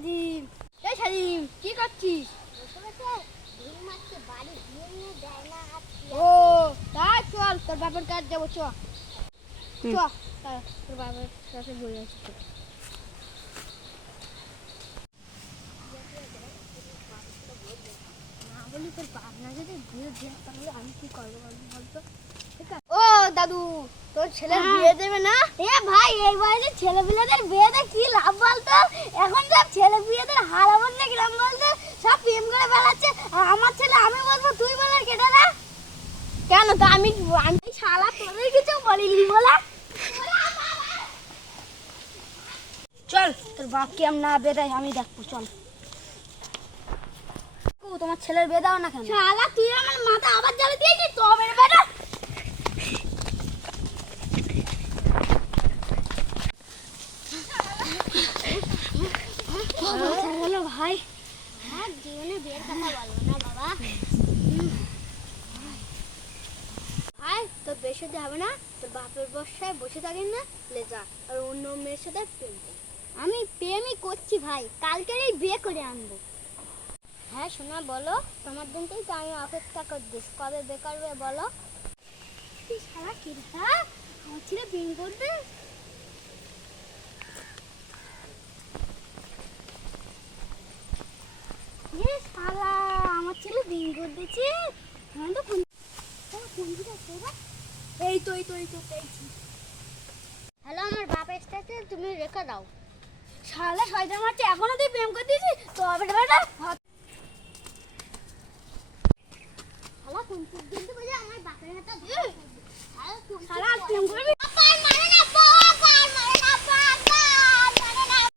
সাজিম, এই সাজিম কি করছিস? ও তাই, চল তোর বাপের কাছে যাবো। চ চ, তোর বাপের কাছে বলে আসি। না বলি তোর বাপ না যদি বিয়ে দেয় তাহলে আমি কি করবো বলতো? ও দাদু, তোর ছেলের বিয়ে দেবে না? এ ভাই, এই বয়সে ছেলে পিলেদের বিয়েতে কি লাভ বলতো? এখন সব ছেলে বিয়েদের হারাবার নাকি লাভ বলতো? সব প্রেম করে বেড়াচ্ছে। আর আমার ছেলে আমি বলবো তুই বলার কেটে না কেন? তো আমি শালা তোদের কিছু বলিনি বলা। চল তোর বাপ কি আমি না বেদাই আমি দেখবো। চল তোমার ছেলের বিয়ে দাও না কেন? শালা তুই আমার মাথা আবার জ্বালা দিয়েছিস তো মেরে বেটা। হলো ভাই, আমার জীবনে বিয়ের কথা বলবো না বাবা। আয় তোর বিয়ে সাথে হবে না, তোর বাপের বসায় বসে থাকেন না, লে যা আর অন্য মেয়ের সাথে প্রেম কর। আমি প্রেমই করছি ভাই, কালকেরই বিয়ে করে আনবো। হ্যাঁ শোনা বলো, তোমার দিনটাই তো আমি অপেক্ষা করছিস, কবে বিয়ে করবে বলো? সারা কি আমার ছেলে প্রেম করবে? আমার ছেলে বিয়ে করতেছে। এই তো পেয়েছি। হ্যালো, আমার বাপ এসেছে, তুমি রেখে দাও। শালা শয়তান মারছে, এখনো তুই প্রেম করে দিয়েছিস তো বেটা বেটা। শালা কোন দিন তো বলে আমার বাপের হাতে শালা প্রেম করবি?